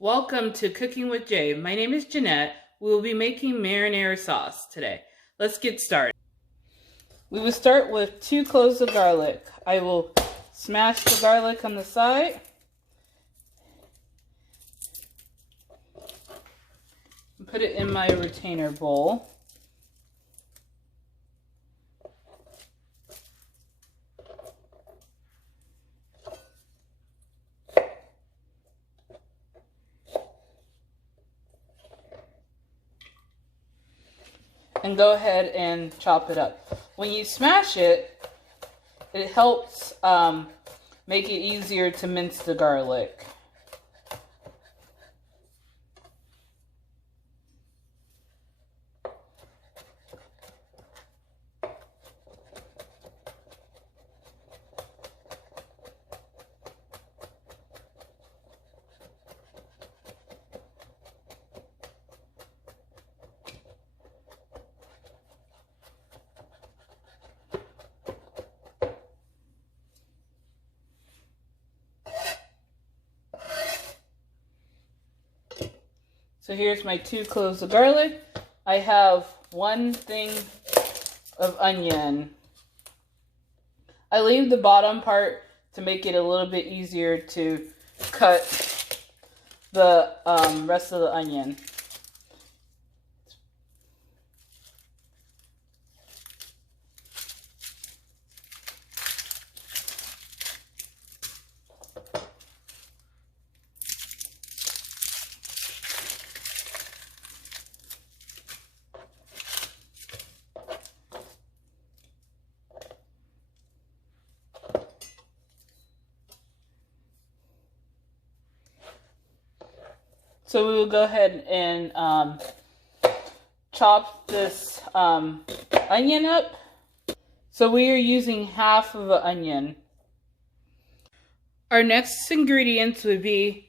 Welcome to Cooking with Jay. My name is Jeanette. We will be making marinara sauce today. Let's get started. We will start with 2 cloves of garlic. I will smash the garlic on the side. And put it in my retainer bowl. And go ahead and chop it up. When you smash it, it helps make it easier to mince the garlic. So here's my 2 cloves of garlic. I have 1 thing of onion. I leave the bottom part to make it a little bit easier to cut the rest of the onion. So we will go ahead and chop this onion up. So we are using half of an onion. Our next ingredients would be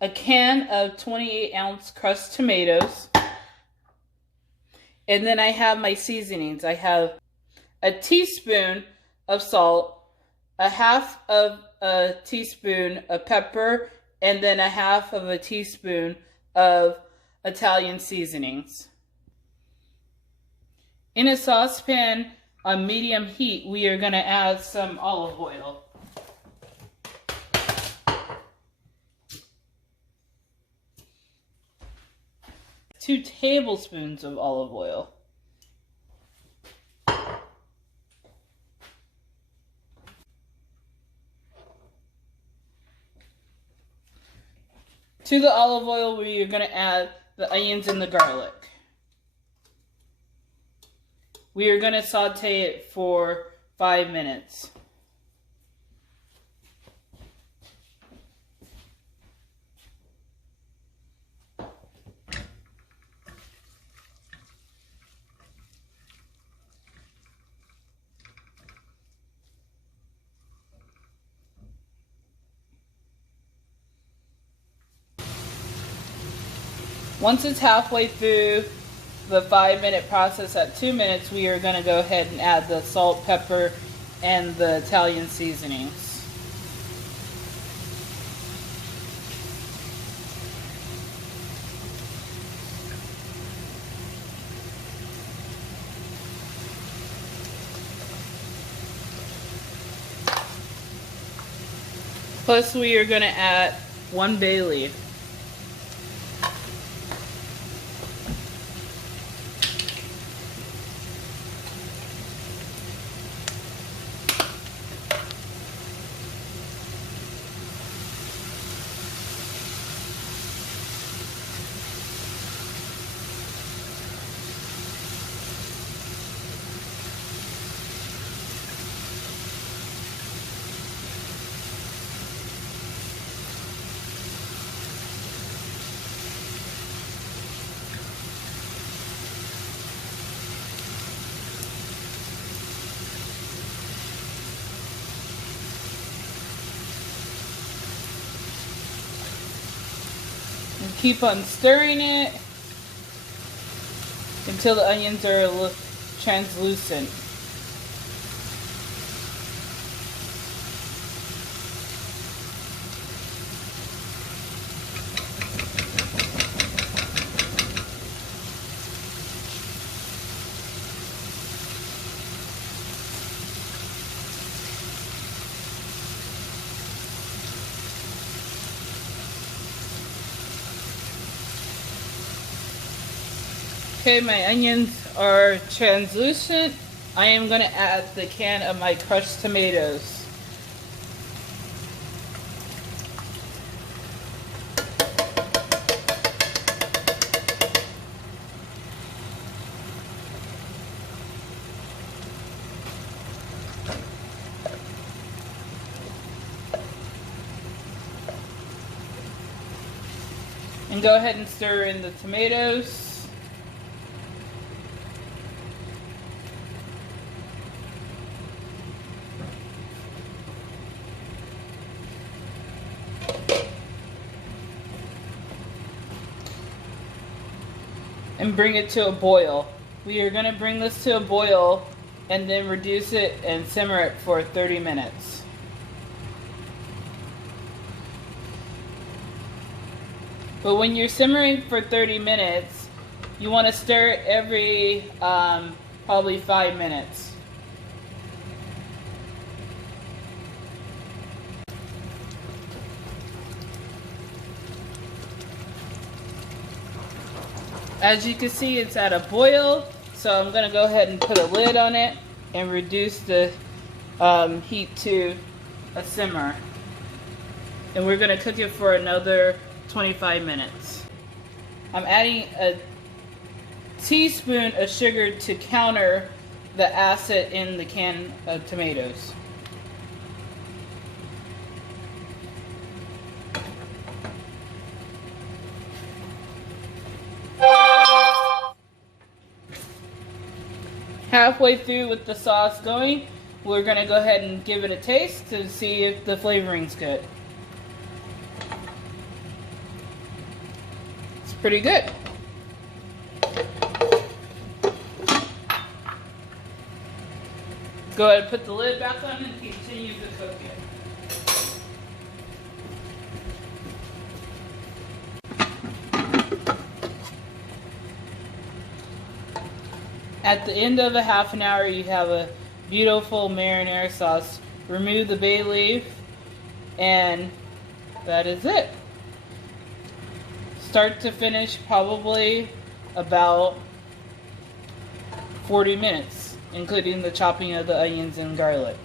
a can of 28-ounce crushed tomatoes. And then I have my seasonings. I have a teaspoon of salt, a half of a teaspoon of pepper, and then a half of a teaspoon of Italian seasonings. In a saucepan on medium heat, we are going to add some olive oil. Two tablespoons of olive oil. To the olive oil, we are going to add the onions and the garlic. We are going to saute it for 5 minutes. Once it's halfway through the 5-minute process, at 2 minutes, we are going to go ahead and add the salt, pepper, and the Italian seasonings. Plus, we are going to add 1 bay leaf. And keep on stirring it until the onions are a little translucent. Okay, my onions are translucent. I am going to add the can of my crushed tomatoes. And go ahead and stir in the tomatoes. And bring it to a boil. We are going to bring this to a boil and then reduce it and simmer it for 30 minutes. But when you're simmering for 30 minutes, you want to stir it every probably 5 minutes. As you can see, it's at a boil, so I'm going to go ahead and put a lid on it and reduce the heat to a simmer. And we're going to cook it for another 25 minutes. I'm adding a teaspoon of sugar to counter the acid in the can of tomatoes. Halfway through with the sauce going, we're going to go ahead and give it a taste to see if the flavoring's good. It's pretty good. Go ahead and put the lid back on and continue to cook it. At the end of a half an hour, you have a beautiful marinara sauce. Remove the bay leaf, and that is it. Start to finish, probably about 40 minutes, including the chopping of the onions and garlic.